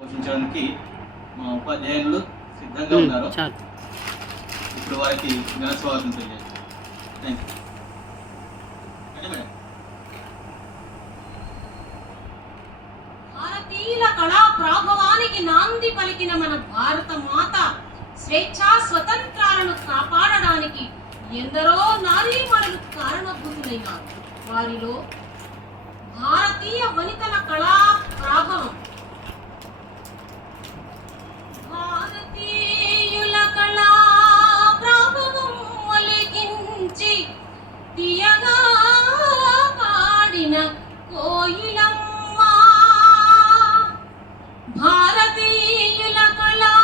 పోషించడానికి మా ఉపాధ్యాయులు సిద్ధంగా ఉన్నారు. ఇప్పుడు వారికి ఘన స్వాగతం తెలియజేస్తాం. Thank you madam. భారతీయుల కళా ప్రాభవానికి నాంది పలికిన మన భారత మాత స్వేచ్ఛా స్వతంత్రాలను కాపాడడానికి ఎందరో నారీమణులు కారణభూతులైనారు. వారిలో భారతీయ వనితల కళా ప్రాభవం, భారతీయుల కళా ప్రాభవం ఒలికించి తీయగా పాడిన కోయిలమ్మ, భారతీయుల కళా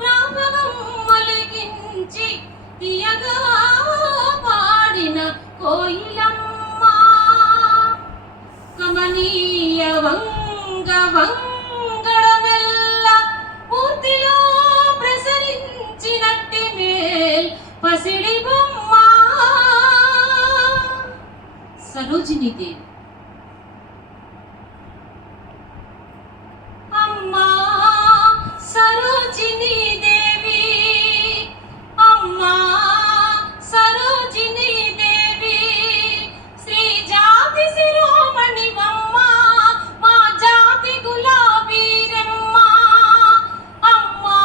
ప్రాభవం ఒలికించి తీయగా పాడిన కోయిలమ్మ, కమనీయ వంగ వంగడమెల్ల పూర్తిలో ప్రసరించినట్టి మేల్ పసిడి బొమ్మ సరోజినీ దేవి. అమ్మా సరోజినీ దేవి, అమ్మా సరోజినీ దేవి, శ్రీ జాతి శిరోమణివమ్మ, మా జాతి గులాబీరమ్మ, అమ్మా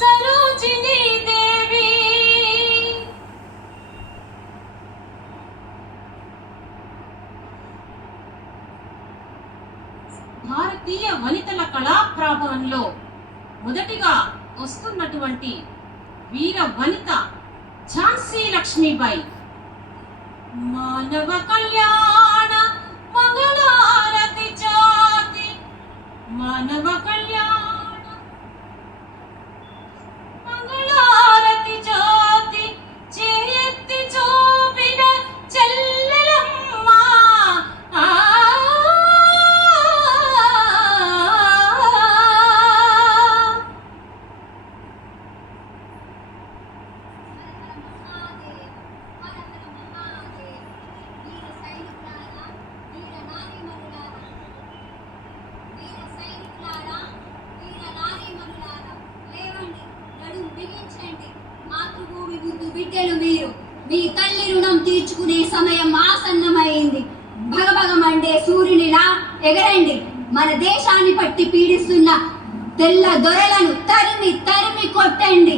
సరోజినీ దేవి. భారతీయ వనితల కళా ప్రాభవంలో మొదటిగా వస్తున్నటువంటి వీర వనిత ఝాన్సీ లక్ష్మీబాయి. మానవ కళ్యాణ మంగళారతి జ్యోతి, మానవ కళ్యాణ మంగళారతి జ్యోతి చేయెత్తి చూపిన చెల్లెలమ్మ, బిడ్డలు మీరు, మీ తల్లి రుణం తీర్చుకునే సమయం ఆసన్నమైంది. భగభగమండే సూర్యునిలా ఎగరండి. మన దేశాన్ని పట్టి పీడిస్తున్న తెల్ల దొరలను తరిమి తరిమి కొట్టండి.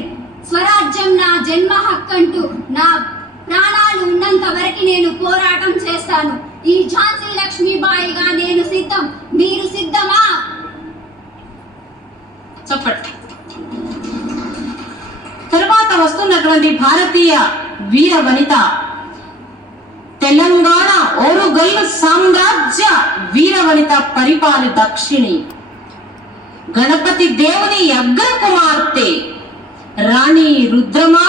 స్వరాజ్యం నా జన్మ హక్కంటూ నా ప్రాణాలు ఉన్నంత వరకు నేను పోరాటం చేస్తాను. ఈ ఝాన్సీ లక్ష్మీబాయిగా నేను సిద్ధం. మీరు సిద్ధమా? చెప్పండి. తరువాత వస్తున్నటువంటి భారతీయ వీర వనిత తెలంగాణ ఓరుగల్లు సామ్రాజ్య వీర వనిత పరిపాలి దక్షిణి, గణపతి దేవుని అగ్ర కుమార్తె రాణి రుద్రమా,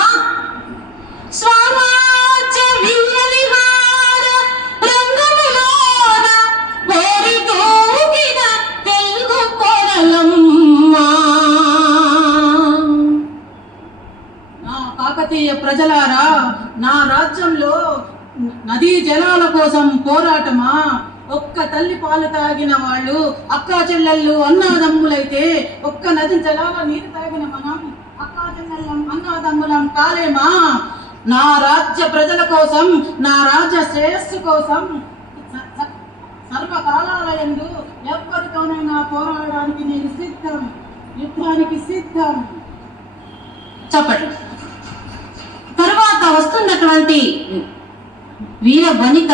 స్వరాజ్య వీర విహార రంగములోన పోరి తూగిన తెలుగు కొరలమ్మ. కాకతీయ ప్రజలారా, నా రాజ్యంలో నదీ జలాల కోసం పోరాటమా? ఒక్క తల్లి పాలు తాగిన వాళ్ళు అక్కా చెల్లెళ్ళు అన్నాదమ్ములైతే ఒక్క నది జలాల నీరు తాగిన మనం అక్కా చెల్లెళ్ళం అన్నాదమ్ములం కాలేమా? నా రాజ్య ప్రజల కోసం, నా రాజ్య శ్రేయస్సు కోసం సర్వకాలాలయందు ఎవ్వరితోనైనా పోరాడడానికి నేను సిద్ధం. యుద్ధానికి సిద్ధం. చెప్పండి. తరువాత వస్తున్నటువంటి వీర వనిత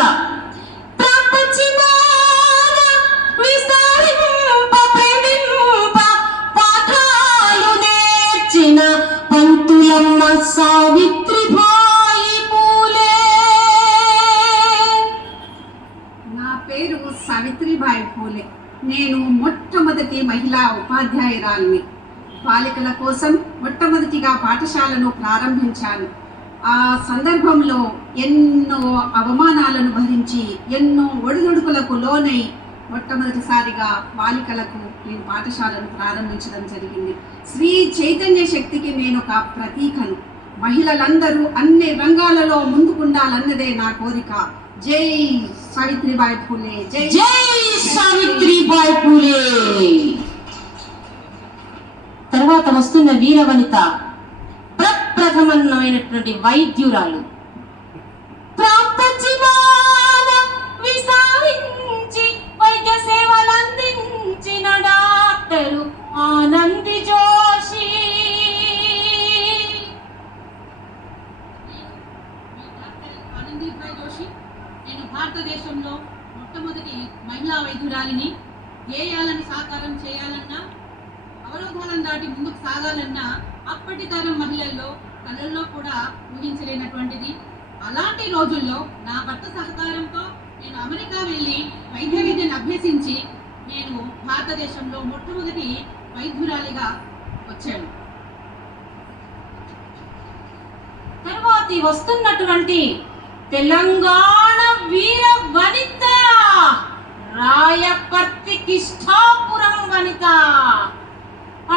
ప్రపంచమాన విస్తరింప ప్రేమింప పాఠాలు నేర్చిన పంతులమ్మ సావిత్రిబాయి పూలే. నా పేరు సావిత్రిబాయి పూలే. నేను మొట్టమొదటి మహిళా ఉపాధ్యాయురాలిని. బాలికల కోసం మొట్టమొదటిగా పాఠశాలను ప్రారంభించాను. ఆ సందర్భంలో ఎన్నో అవమానాలను భరించి, ఎన్నో ఒడిదుడుకులకు లోనై మొట్టమొదటిసారిగా బాలికలకు నేను పాఠశాలను ప్రారంభించడం జరిగింది. శ్రీ చైతన్య శక్తికి నేను ఒక ప్రతీకను. మహిళలందరూ అన్ని రంగాలలో ముందుకుండాలన్నదే నా కోరిక. జై సావిత్రిబాయి పూలే, జై జై సావిత్రిబాయి పూలే. వస్తున్న వీరవనిత ప్రప్రథమైనటువంటి వైద్యురాలు. ప్రాంత జీవాన విసారించి వైద్య సేవలందించిన డాక్టరు ఆనంది జోషి. ఆనందీబాయ్ జోషి. నేను భారతదేశంలో మొట్టమొదటి మహిళా వైద్యురాలిని. ధ్యేయాలను సాకారం చేయాలన్నా, అవరోధాలను దాటి ముందుకు సాగాలన్నా అప్పటి తరం మహిళల్లో కళల్లో కూడా ఊహించలేనటువంటిది. అలాంటి రోజుల్లో నా భర్త సహకారంతో నేను అమెరికా వెళ్ళి వైద్య విద్యను అభ్యసించి నేను భారతదేశంలో మొట్టమొదటి వైద్యురాలిగా వచ్చాను. తరువాతి వస్తున్నటువంటి తెలంగాణ వీర వనిత రాయపర్తి కిష్టాపురం వనిత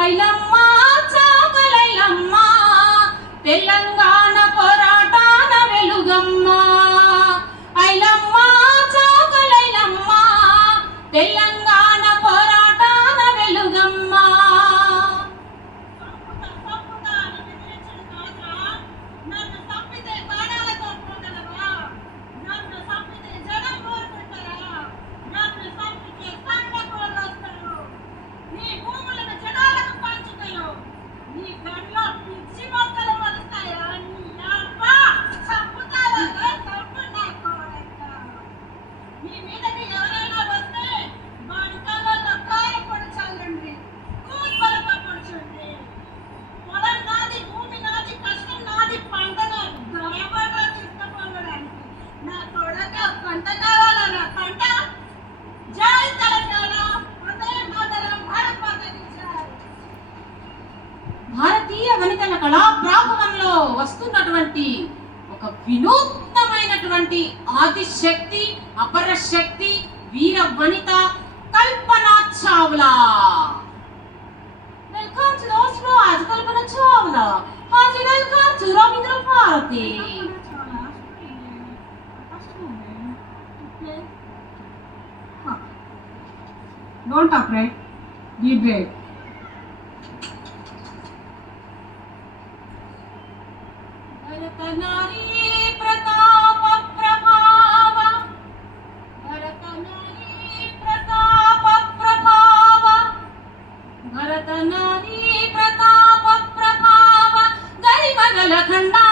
ఐలమ్మ చాకలైలమ్మ తెలంగాణ పోరాటాన వెలుగమ్మ. ఐలమ్మ చాకలైలమ్మ తెలంగాణ పోరాటాన వెలుగమ్మ. భారతీయ వనితల కళా ప్రాభవంలో వస్తున్నటువంటి ఒక వినూత్నమైనటువంటి ఆదిశక్తి, అపరశక్తి, వీర వనిత Kalpana Chawla. Welcome to the show आज కల్పనా చావ్లా. హాజీ welcome to Ravindra Bharathi. Don't afraid. Be brave. భరతనారీ ప్రతాప ప్రభావ, భరతనారీ ప్రతాప ప్రభావ, భరతనారీ ప్రతాప ప్రభావ గరిమగల ఖండా